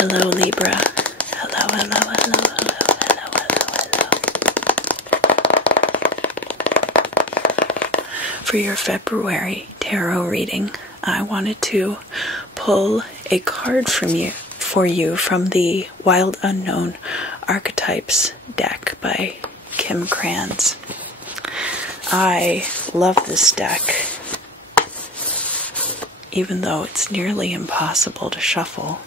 Hello, Libra. Hello, hello, hello, hello, hello, hello, hello. For your February tarot reading, I wanted to pull a card for you from the Wild Unknown Archetypes deck by Kim Krans. I love this deck, even though it's nearly impossible to shuffle.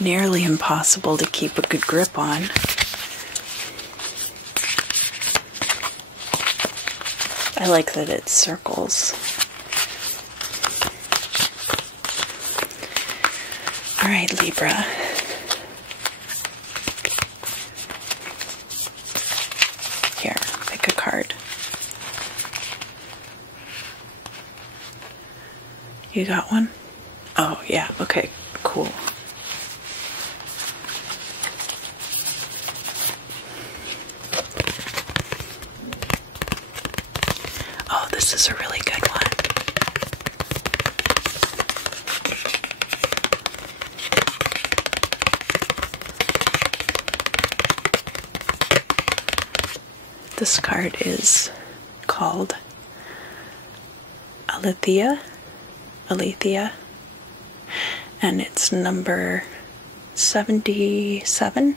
Nearly impossible to keep a good grip on. I like that it circles. All right, Libra. Here, pick a card. You got one? Oh, yeah, okay, cool. Oh, this is a really good one. This card is called Aletheia, and it's number 77.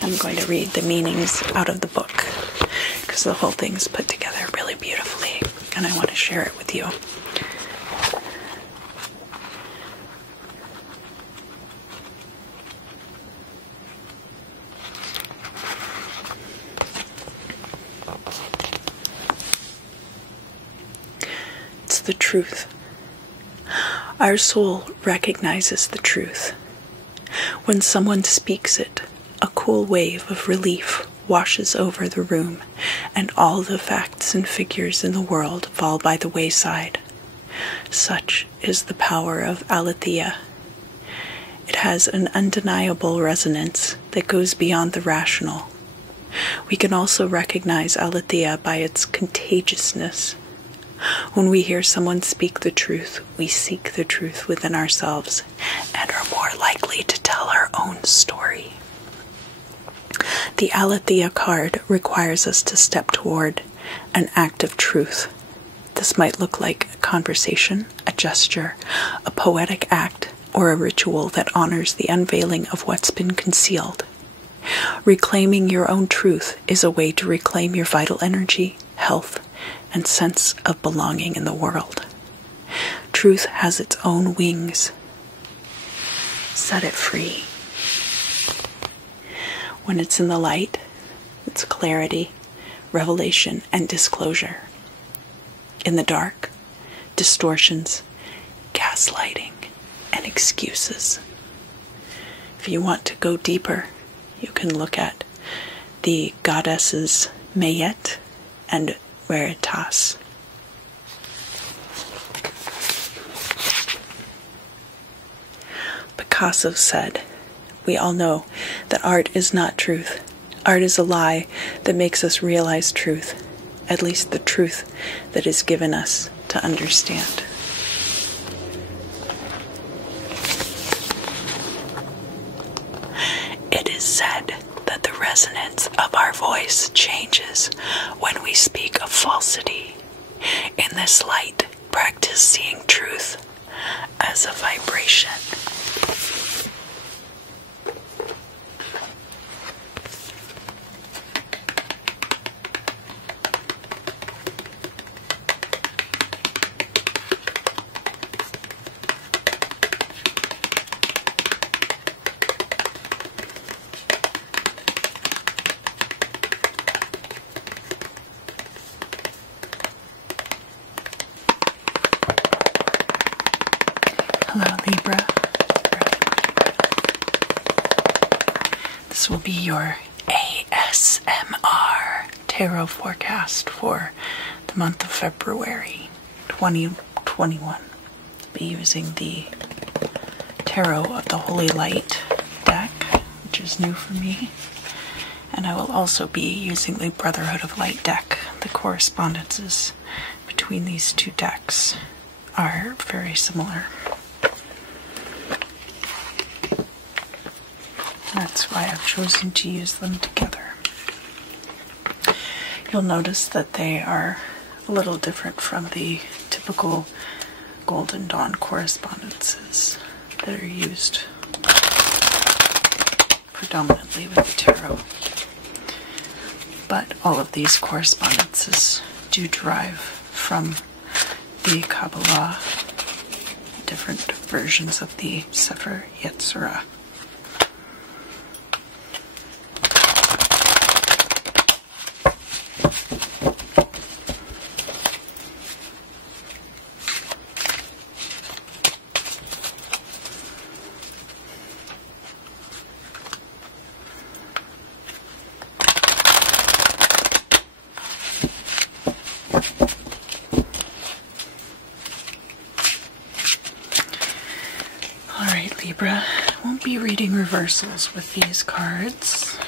I'm going to read the meanings out of the book because the whole thing's put together really beautifully and I want to share it with you. It's the truth. Our soul recognizes the truth. When someone speaks it, a cool wave of relief washes over the room, and all the facts and figures in the world fall by the wayside. Such is the power of Aletheia. It has an undeniable resonance that goes beyond the rational. We can also recognize Aletheia by its contagiousness. When we hear someone speak the truth, we seek the truth within ourselves and are more likely to tell our own story. The Aletheia card requires us to step toward an act of truth. This might look like a conversation, a gesture, a poetic act, or a ritual that honors the unveiling of what's been concealed. Reclaiming your own truth is a way to reclaim your vital energy, health, and sense of belonging in the world. Truth has its own wings. Set it free. When it's in the light, it's clarity, revelation, and disclosure. In the dark, distortions, gaslighting, and excuses. If you want to go deeper, you can look at the goddesses Mayet and Veritas. Picasso said, "We all know that art is not truth. Art is a lie that makes us realize truth, at least the truth that is given us to understand." It is said that the resonance of our voice changes when we speak of falsity. In this light, practice seeing truth as a vibration. Hello, Libra. This will be your ASMR tarot forecast for the month of February 2021. I'll be using the Tarot of the Holy Light deck, which is new for me. And I will also be using the Brotherhood of Light deck. The correspondences between these two decks are very similar. That's why I've chosen to use them together. You'll notice that they are a little different from the typical Golden Dawn correspondences that are used predominantly with the tarot. But all of these correspondences do derive from the Kabbalah, different versions of the Sefer Yetzirah. Libra, won't be reading reversals with these cards.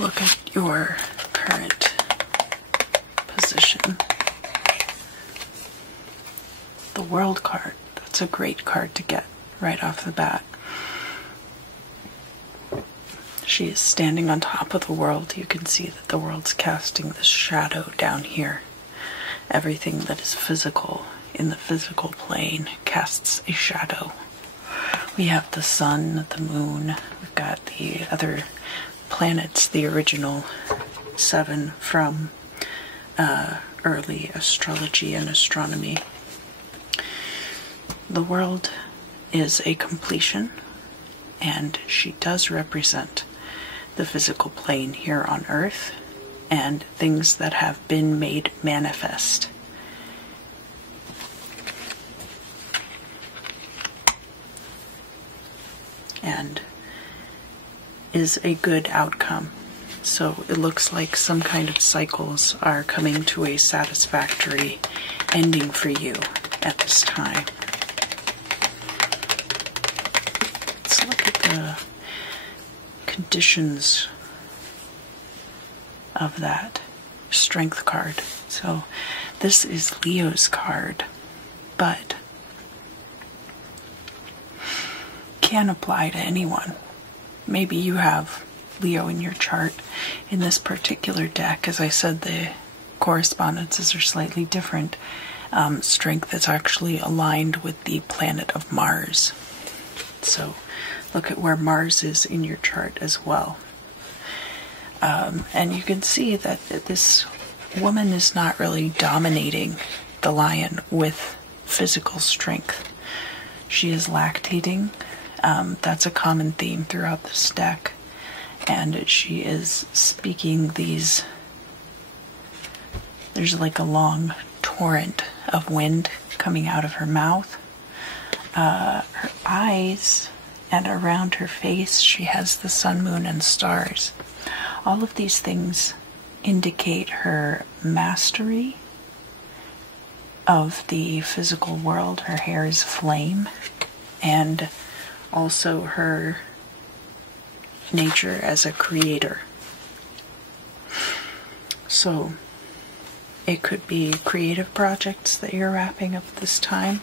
Look at your current position. The World card, that's a great card to get right off the bat. She is standing on top of the world. You can see that the world's casting this shadow down here. Everything that is physical in the physical plane casts a shadow. We have the sun, the moon, we've got the other planets, the original 7 from early astrology and astronomy. The world is a completion, and she does represent the physical plane here on Earth and things that have been made manifest. And is a good outcome. So it looks like some kind of cycles are coming to a satisfactory ending for you at this time. Let's look at the conditions of that Strength card. So this is Leo's card, but can apply to anyone. Maybe you have Leo in your chart. In this particular deck, as I said, the correspondences are slightly different. Strength is actually aligned with the planet of Mars. So look at where Mars is in your chart as well. And you can see that this woman is not really dominating the lion with physical strength. She is lactating. That's a common theme throughout this deck, and she is speaking these, there's like a long torrent of wind coming out of her mouth. Her eyes and around her face she has the sun, moon, and stars. All of these things indicate her mastery of the physical world. Her hair is flame, and also her nature as a creator. So it could be creative projects that you're wrapping up this time.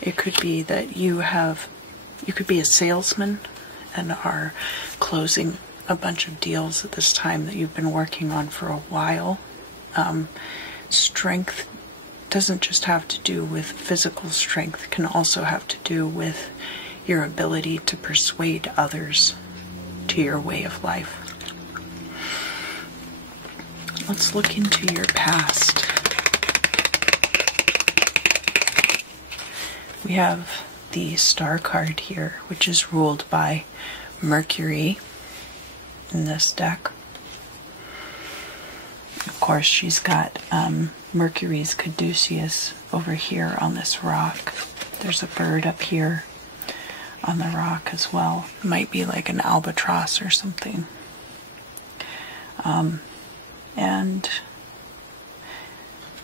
It could be that you could be a salesman and are closing a bunch of deals at this time that you've been working on for a while. Strength doesn't just have to do with physical strength, it can also have to do with your ability to persuade others to your way of life. Let's look into your past. We have the Star card here, which is ruled by Mercury, in this deck. Of course, she's got Mercury's caduceus over here on this rock. There's a bird up here on the rock as well. It might be like an albatross or something. And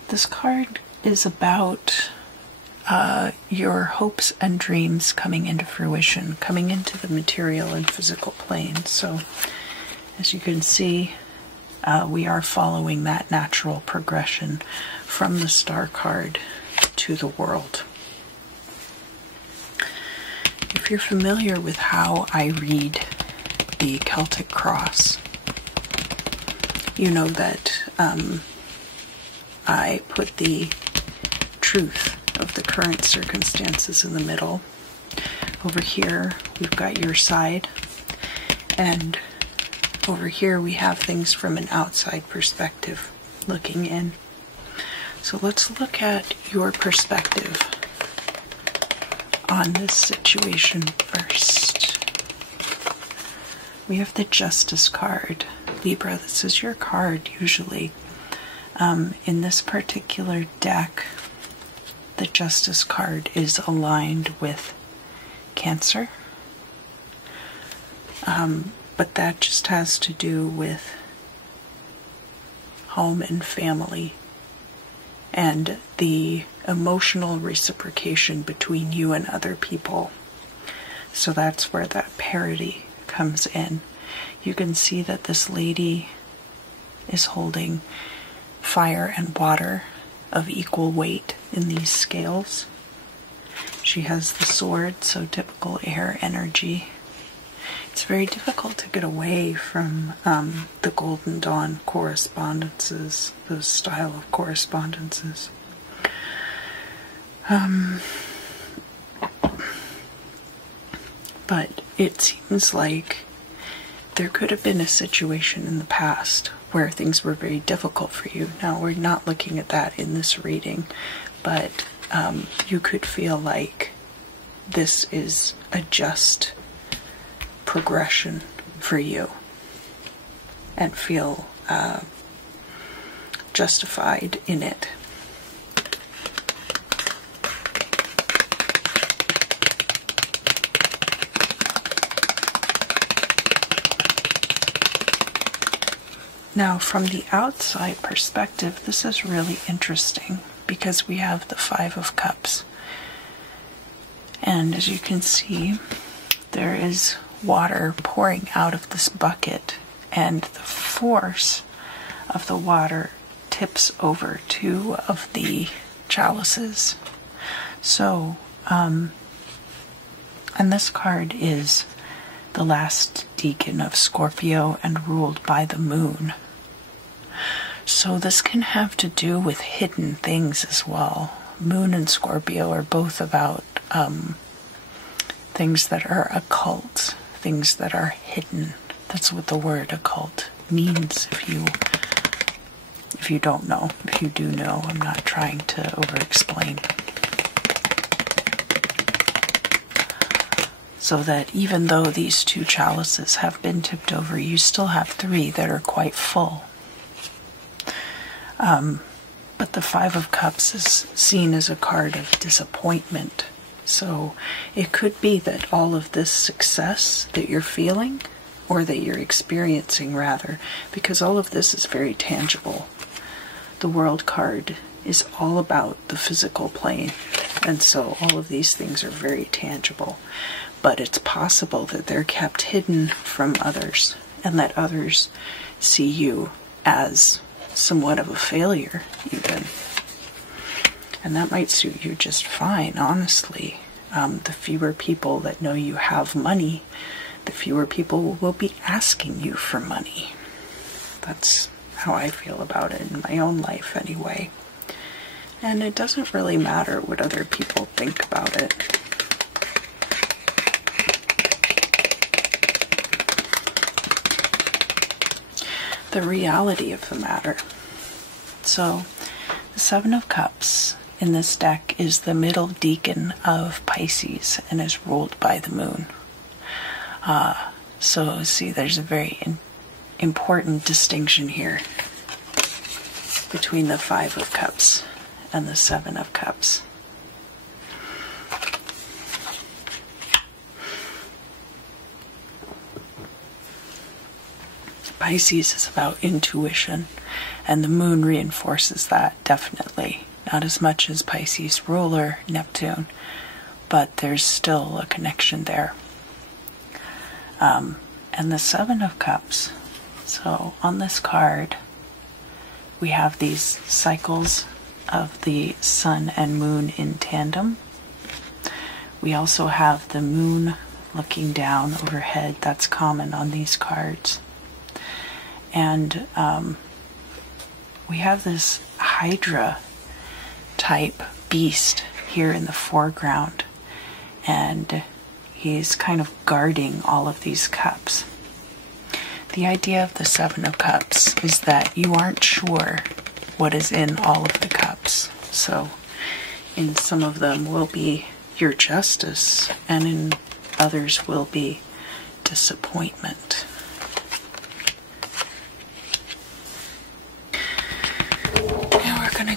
this card is about your hopes and dreams coming into fruition, coming into the material and physical plane. So, as you can see, we are following that natural progression from the star card to the world. If you're familiar with how I read the Celtic cross, you know that I put the truth of the current circumstances in the middle. Over here, we've got your side, and over here we have things from an outside perspective looking in. So let's look at your perspective on this situation first. We have the Justice card. Libra, this is your card usually. In this particular deck, the Justice card is aligned with Cancer. But that just has to do with home and family and the emotional reciprocation between you and other people. So that's where that parity comes in. You can see that this lady is holding fire and water of equal weight in these scales. She has the sword, so typical air energy. It's very difficult to get away from the Golden Dawn correspondences, those style of correspondences. But it seems like there could have been a situation in the past where things were very difficult for you. Now, we're not looking at that in this reading, but you could feel like this is a just progression for you and feel justified in it. Now, from the outside perspective, this is really interesting because we have the Five of Cups. And as you can see, there is water pouring out of this bucket, and the force of the water tips over two of the chalices. So, and this card is the last deacon of Scorpio and ruled by the moon. So this can have to do with hidden things as well. Moon and Scorpio are both about things that are occult, things that are hidden. That's what the word occult means if you don't know. If you do know, I'm not trying to over-explain. So that even though these two chalices have been tipped over, you still have three that are quite full. But the Five of Cups is seen as a card of disappointment. So it could be that all of this success that you're feeling, or that you're experiencing rather, because all of this is very tangible. The World card is all about the physical plane, and so all of these things are very tangible. But it's possible that they're kept hidden from others, and that others see you as somewhat of a failure, even. And that might suit you just fine, honestly. The fewer people that know you have money, the fewer people will be asking you for money. That's how I feel about it in my own life, anyway. And it doesn't really matter what other people think about it. The reality of the matter. So, the Seven of Cups in this deck is the middle deacon of Pisces and is ruled by the moon. So, see, there's a very important distinction here between the Five of Cups and the Seven of Cups. Pisces is about intuition, and the moon reinforces that, definitely. Not as much as Pisces ruler, Neptune, but there's still a connection there. And the Seven of Cups. So on this card, we have these cycles of the sun and moon in tandem. We also have the moon looking down overhead. That's common on these cards. And we have this Hydra type beast here in the foreground, and he's kind of guarding all of these cups. The idea of the Seven of Cups is that you aren't sure what is in all of the cups. So in some of them will be your justice, and in others will be disappointment.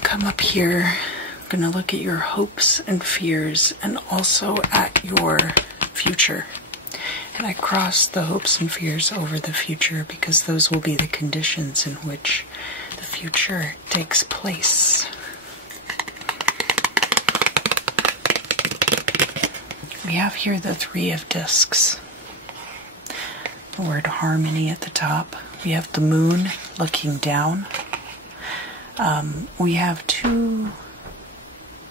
Come up here, I'm going to look at your hopes and fears and also at your future. And I cross the hopes and fears over the future because those will be the conditions in which the future takes place. We have here the Three of Discs. The word harmony at the top. We have the moon looking down. We have two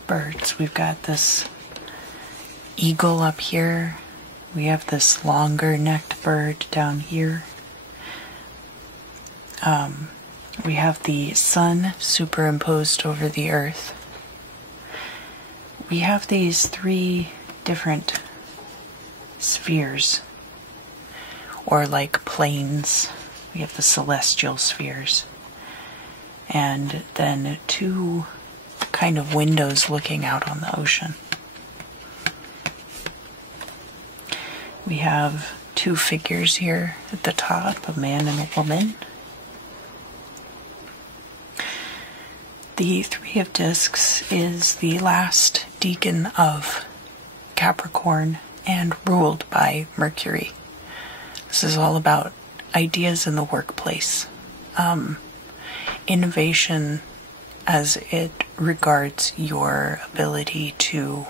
birds. We've got this eagle up here. We have this longer necked bird down here. We have the sun superimposed over the earth. We have these three different spheres, or like planes. We have the celestial spheres. And then two kind of windows looking out on the ocean. We have two figures here at the top, a man and a woman. The Three of Discs is the last decan of Capricorn and ruled by Mercury. This is all about ideas in the workplace. Innovation as it regards your ability to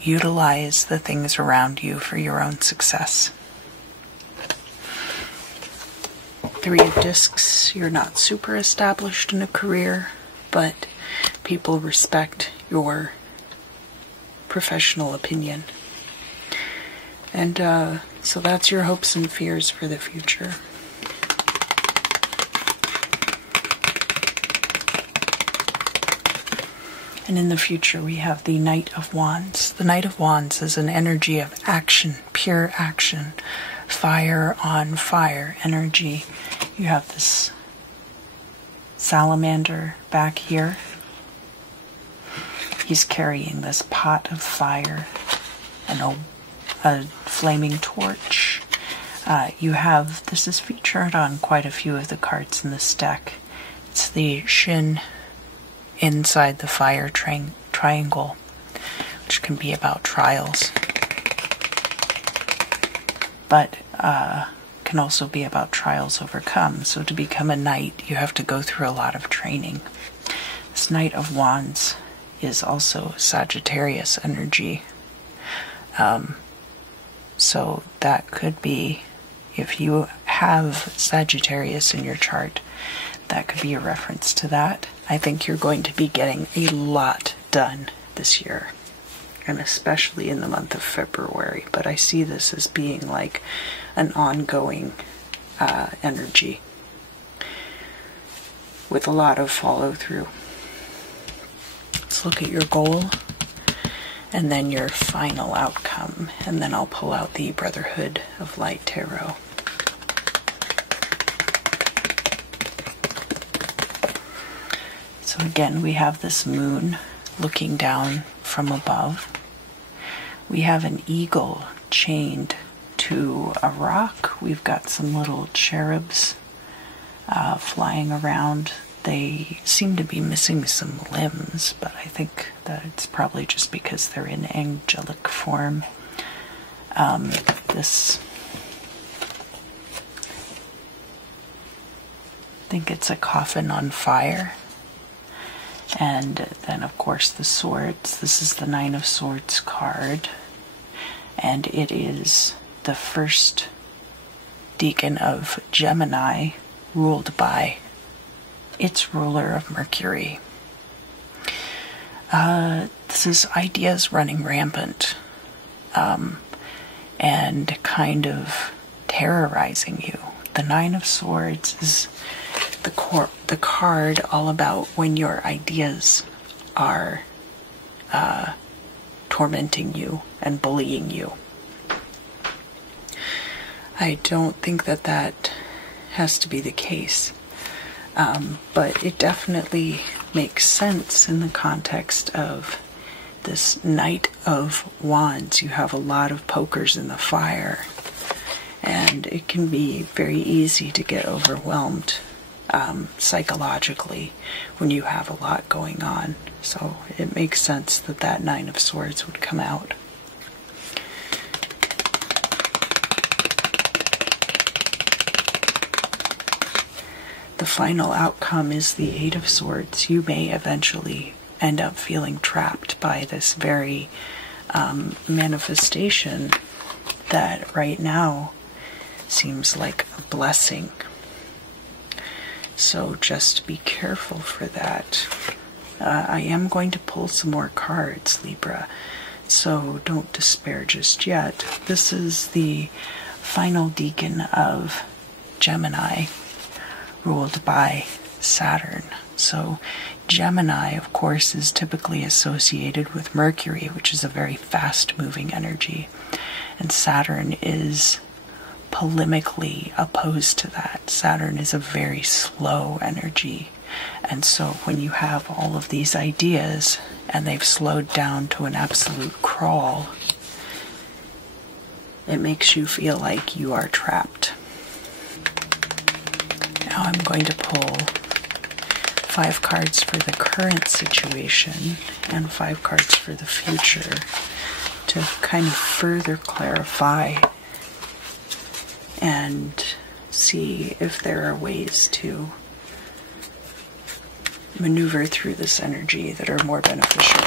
utilize the things around you for your own success. Three of Discs, you're not super established in a career, but people respect your professional opinion. And so that's your hopes and fears for the future. And in the future, we have the Knight of Wands. The Knight of Wands is an energy of action, pure action, fire on fire energy. You have this salamander back here. He's carrying this pot of fire and a flaming torch. This is featured on quite a few of the cards in this deck. It's the Shin inside the fire triangle, which can be about trials, but can also be about trials overcome. So to become a knight, you have to go through a lot of training. This Knight of Wands is also Sagittarius energy. So that could be, if you have Sagittarius in your chart, that could be a reference to that. I think you're going to be getting a lot done this year, and especially in the month of February. But I see this as being like an ongoing energy with a lot of follow through. Let's look at your goal and then your final outcome, and then I'll pull out the Brotherhood of Light Tarot. So again, we have this moon looking down from above. We have an eagle chained to a rock. We've got some little cherubs flying around. They seem to be missing some limbs, but I think that it's probably just because they're in angelic form. This, I think it's a coffin on fire. And then, of course, the swords. This is the Nine of Swords card, and it is the first deacon of Gemini, ruled by its ruler of Mercury. This is ideas running rampant, and kind of terrorizing you. The Nine of Swords is the card all about when your ideas are tormenting you and bullying you. I don't think that that has to be the case, but it definitely makes sense in the context of this Knight of Wands. You have a lot of pokers in the fire, and it can be very easy to get overwhelmed psychologically when you have a lot going on. So it makes sense that that Nine of Swords would come out. The final outcome is the Eight of Swords. You may eventually end up feeling trapped by this very manifestation that right now seems like a blessing. So just be careful for that. I am going to pull some more cards, Libra, so don't despair just yet. This is the final deacon of Gemini, ruled by Saturn. So Gemini, of course, is typically associated with Mercury, which is a very fast-moving energy, and Saturn is polemically opposed to that. Saturn is a very slow energy, and so when you have all of these ideas and they've slowed down to an absolute crawl, it makes you feel like you are trapped. Now I'm going to pull 5 cards for the current situation and 5 cards for the future to kind of further clarify and see if there are ways to maneuver through this energy that are more beneficial.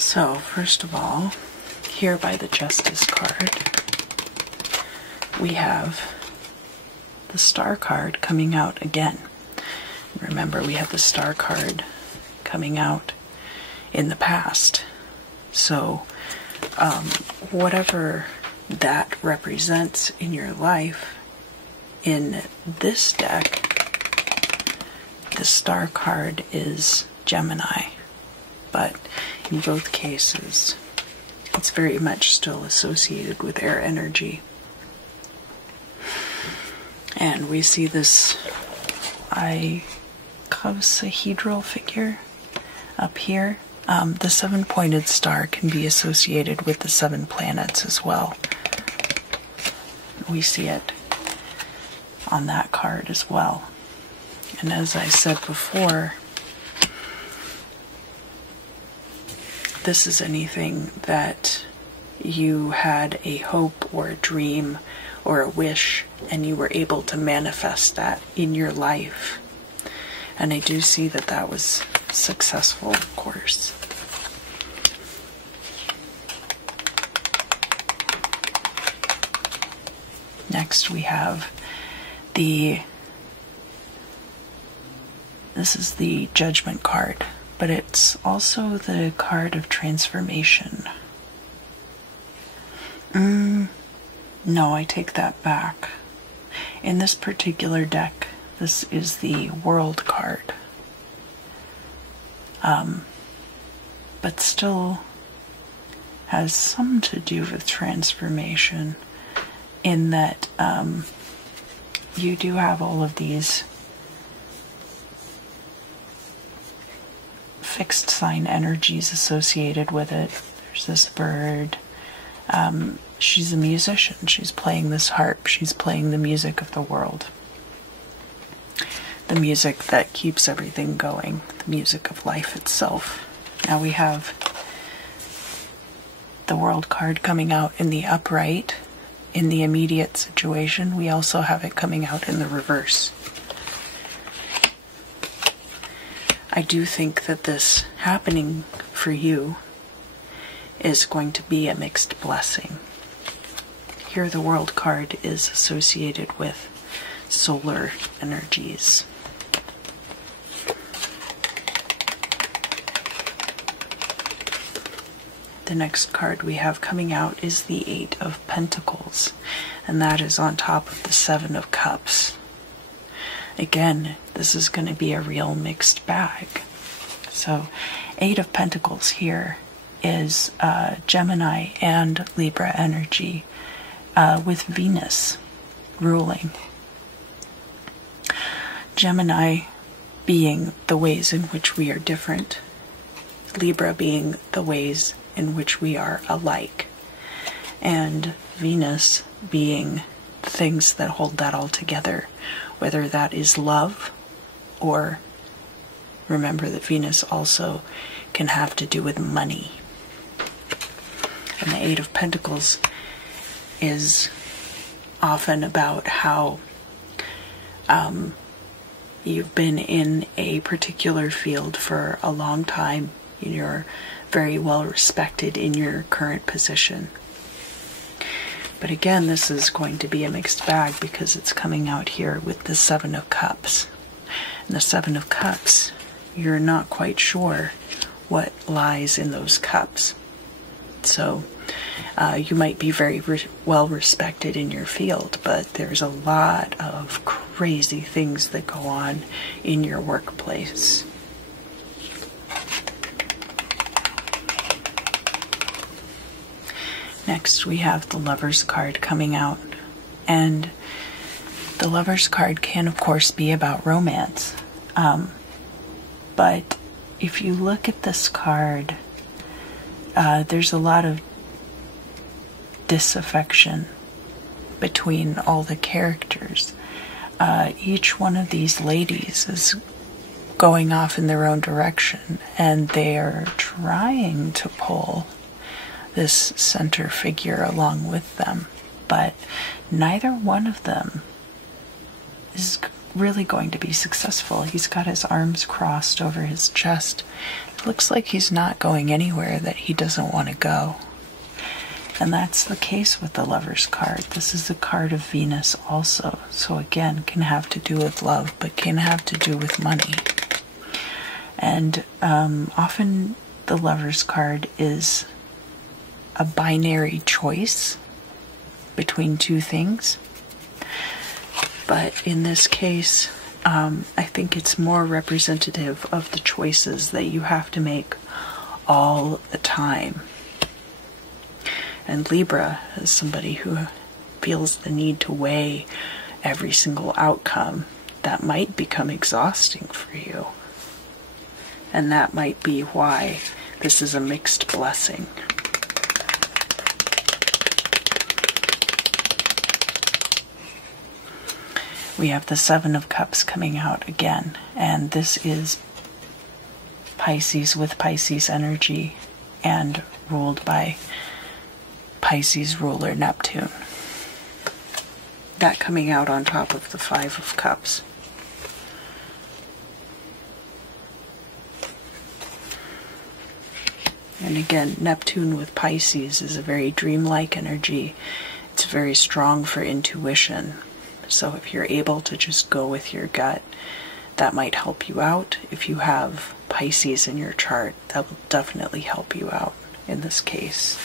So, first of all, here by the Justice card, we have the Star card coming out again. Remember, we had the Star card coming out in the past. So, whatever that represents in your life, in this deck, the Star card is Gemini. But in both cases, it's very much still associated with air energy. And we see this icosahedral figure up here. The 7-pointed star can be associated with the 7 planets as well. We see it on that card as well. And as I said before, this is anything that you had a hope or a dream or a wish and you were able to manifest that in your life. And I do see that that was successful, of course. Next we have this is the Judgment card, but it's also the card of transformation. No, I take that back. In this particular deck, this is the World card. But still has some to do with transformation, in that you do have all of these fixed sign energies associated with it. There's this bird. She's a musician. She's playing this harp. She's playing the music of the world. The music that keeps everything going. The music of life itself. Now we have the World card coming out in the upright, in the immediate situation. We also have it coming out in the reverse. I do think that this happening for you is going to be a mixed blessing. Here the World card is associated with solar energies. The next card we have coming out is the Eight of Pentacles, and that is on top of the Seven of Cups. Again, this is going to be a real mixed bag. So, Eight of Pentacles here is Gemini and Libra energy with Venus ruling. Gemini being the ways in which we are different, Libra being the ways in which we are alike, and Venus being things that hold that all together, whether that is love, or remember that Venus also can have to do with money. And the Eight of Pentacles is often about how you've been in a particular field for a long time. You're very well respected in your current position. But again, this is going to be a mixed bag because it's coming out here with the Seven of Cups. And the Seven of Cups, you're not quite sure what lies in those cups. So you might be very well respected in your field, but there's a lot of crazy things that go on in your workplace. Next we have the Lovers card coming out, and the Lovers card can of course be about romance, but if you look at this card, there's a lot of disaffection between all the characters. Each one of these ladies is going off in their own direction, and they are trying to pull this center figure along with them, but neither one of them is really going to be successful. He's got his arms crossed over his chest. It looks like he's not going anywhere that he doesn't want to go. And that's the case with the Lovers card. This is the card of Venus also. So again, can have to do with love, but can have to do with money. And often the Lovers card is a binary choice between two things. But in this case, I think it's more representative of the choices that you have to make all the time. And Libra is somebody who feels the need to weigh every single outcome. That might become exhausting for you. And that might be why this is a mixed blessing. We have the Seven of Cups coming out again, and this is Pisces with Pisces energy and ruled by Pisces ruler Neptune. That coming out on top of the Five of Cups. And again, Neptune with Pisces is a very dreamlike energy. It's very strong for intuition. So if you're able to just go with your gut, that might help you out. If you have Pisces in your chart, that will definitely help you out in this case.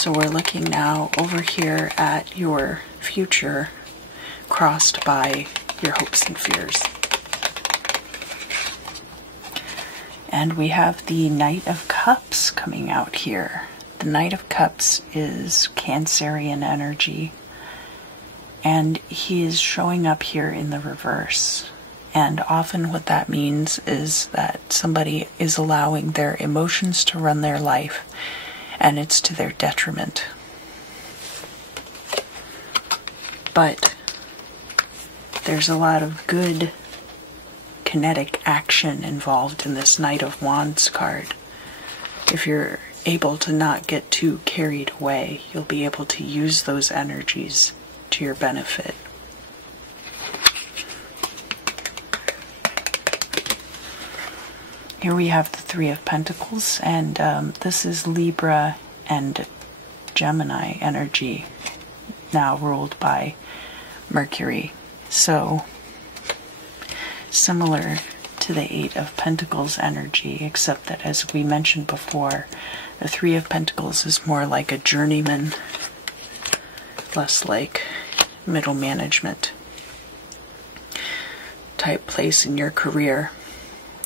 So we're looking now over here at your future crossed by your hopes and fears. And we have the Knight of Cups coming out here. The Knight of Cups is Cancerian energy, and he is showing up here in the reverse. And often what that means is that somebody is allowing their emotions to run their life, and it's to their detriment. But there's a lot of good kinetic action involved in this Knight of Wands card. If you're able to not get too carried away, you'll be able to use those energies to your benefit. Here we have the Three of Pentacles, and this is Libra and Gemini energy, now ruled by Mercury. So, similar to the Eight of Pentacles energy, except that, as we mentioned before, the Three of Pentacles is more like a journeyman, less like middle management type place in your career.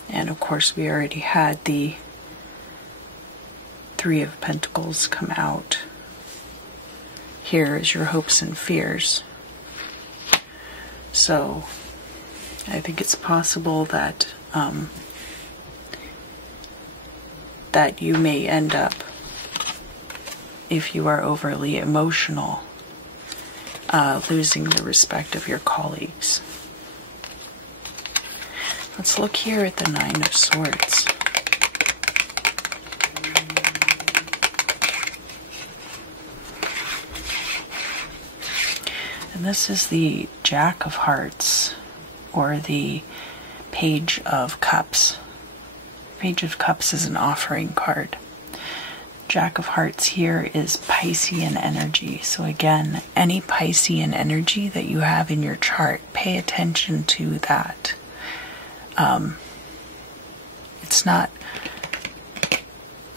And of course, we already had the Three of Pentacles come out. Here is your hopes and fears. So I think it's possible that that you may end up, if you are overly emotional, losing the respect of your colleagues. Let's look here at the Nine of Swords. And this is the Jack of Hearts, or the Page of Cups. Page of Cups is an offering card. Jack of Hearts here is Piscean energy. So again, any Piscean energy that you have in your chart, pay attention to that. It's not...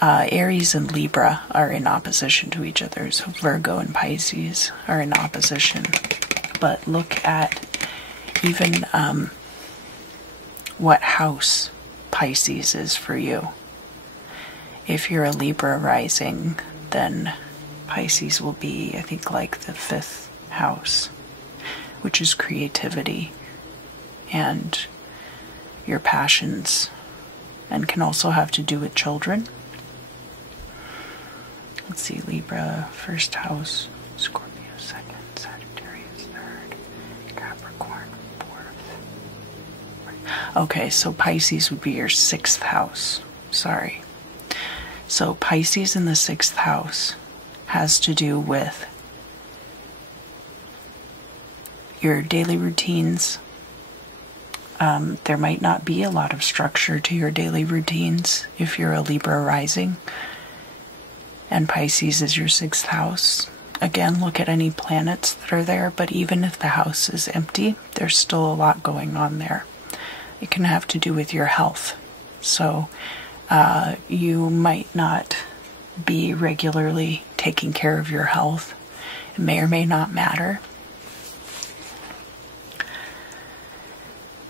Aries and Libra are in opposition to each other, so Virgo and Pisces are in opposition. But look at even what house Pisces is for you. If you're a Libra rising, then Pisces will be, I think, like the 5th house, which is creativity and your passions, and can also have to do with children. Let's see, Libra, 1st house, Scorpio 2nd, Sagittarius 3rd, Capricorn 4th. Okay, so Pisces would be your 6th house. Sorry. So Pisces in the 6th house has to do with your daily routines. There might not be a lot of structure to your daily routines if you're a Libra rising. And Pisces is your 6th house. Again, look at any planets that are there, but even if the house is empty, there's still a lot going on there. It can have to do with your health. So you might not be regularly taking care of your health. It may or may not matter.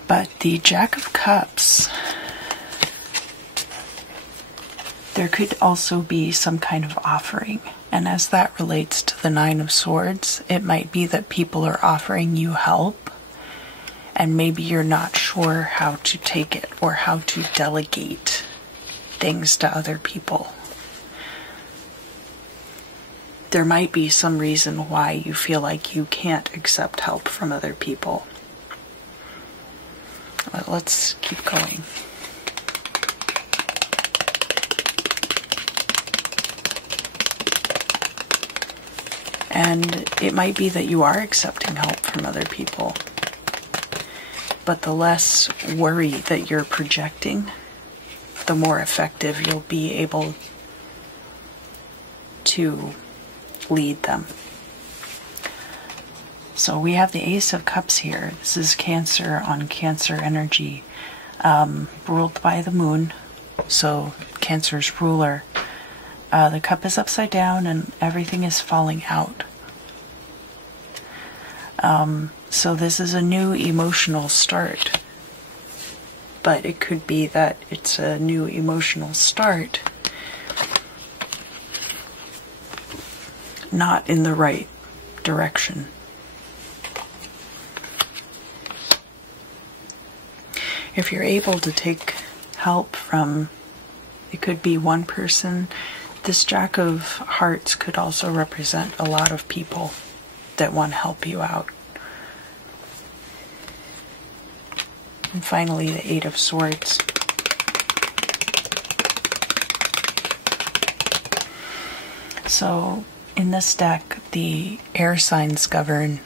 But the Jack of Cups, there could also be some kind of offering. And as that relates to the Nine of Swords, it might be that people are offering you help, and maybe you're not sure how to take it or how to delegate things to other people. There might be some reason why you feel like you can't accept help from other people. But let's keep going. And it might be that you are accepting help from other people. but the less worry that you're projecting, the more effective you'll be able to lead them. So we have the Ace of Cups here. This is Cancer on Cancer energy, ruled by the moon. So Cancer's ruler. The cup is upside down and everything is falling out. So this is a new emotional start. But it could be that it's a new emotional start, not in the right direction. If you're able to take help from, it could be one person. This Jack of Hearts could also represent a lot of people that want to help you out. And finally, the Eight of Swords. So in this deck, the air signs govern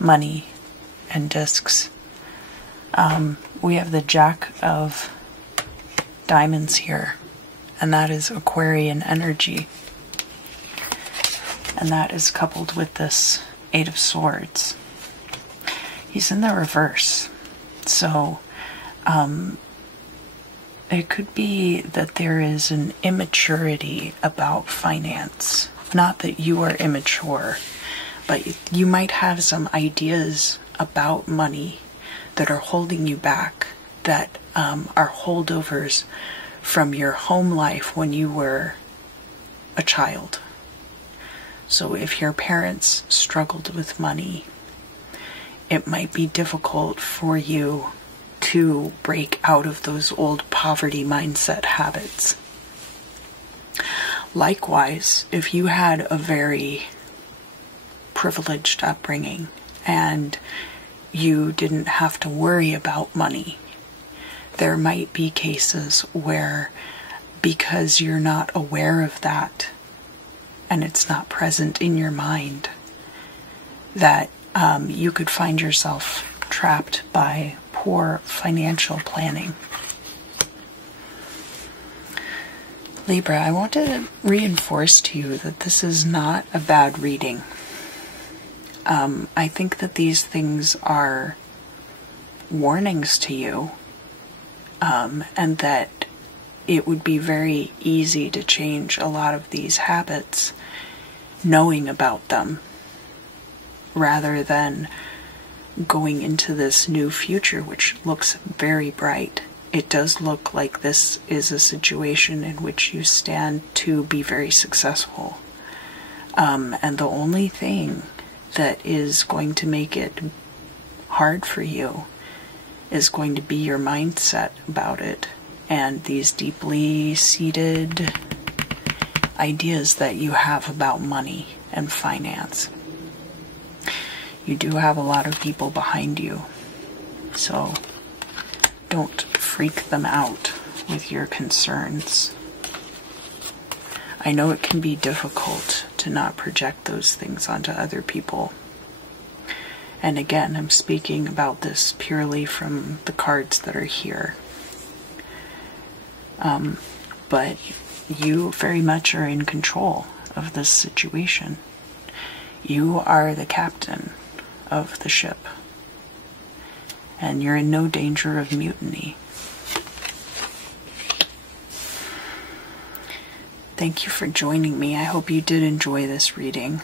money and discs. We have the Jack of Diamonds here, and that is Aquarian energy. And that is coupled with this Eight of Swords. He's in the reverse. So, it could be that there is an immaturity about finance. Not that you are immature, but you might have some ideas about money that are holding you back, that are holdovers from your home life when you were a child. So if your parents struggled with money, it might be difficult for you to break out of those old poverty mindset habits. Likewise, if you had a very privileged upbringing and you didn't have to worry about money, there might be cases where, because you're not aware of that and it's not present in your mind, that you could find yourself trapped by poor financial planning. Libra, I want to reinforce to you that this is not a bad reading. I think that these things are warnings to you, and that it would be very easy to change a lot of these habits knowing about them, rather than going into this new future, which looks very bright. It does look like this is a situation in which you stand to be very successful. And the only thing that is going to make it hard for you is going to be your mindset about it and these deeply seated ideas that you have about money and finance. You do have a lot of people behind you, so don't freak them out with your concerns. I know it can be difficult to not project those things onto other people. And again, I'm speaking about this purely from the cards that are here. But you very much are in control of this situation. You are the captain of the ship, and you're in no danger of mutiny. Thank you for joining me. I hope you did enjoy this reading.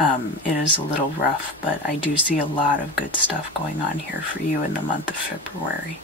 It is a little rough, but I do see a lot of good stuff going on here for you in the month of February.